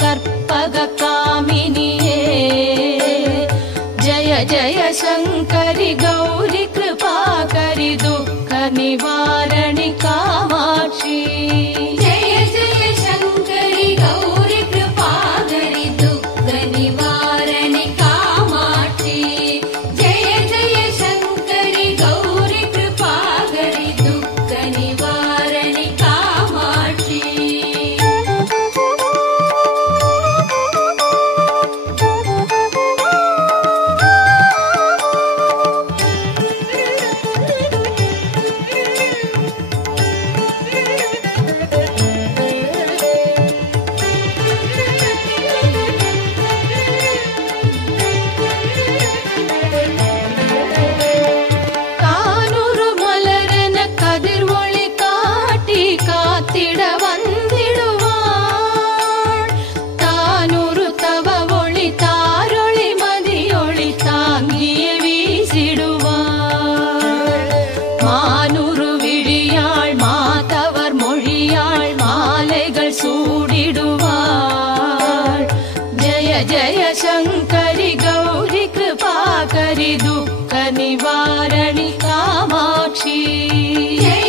கற்பக காமினியே ஜய ஜய சங்கரி கௌரி கிருபாகரி துக்க நிவாரணி காமாட்சி ஜய ஜய சங்கரி கௌரி கிருபாகரி துக்க நிவாரணி காமாட்சி ஜய ஜய சங்கரி கௌரி கிருபாகரி துக்க நிவாரணி காமாட்சி கானூறு மலரென கதிர் ஒளி காட்டி காத்திட வந்திடுவாள் தானூறு தவ ஒளி தாரொளி மதியொளி தாங்கியே வீசிடுவாள் மானூறு விழியாள் மாதவர் மொழியாள் மாலைகள் சூடிடுவாள் ஜய ஜய சங்கரி கௌரி கிருபாகரி துக்க நிவாரணி காமாட்சி ஜய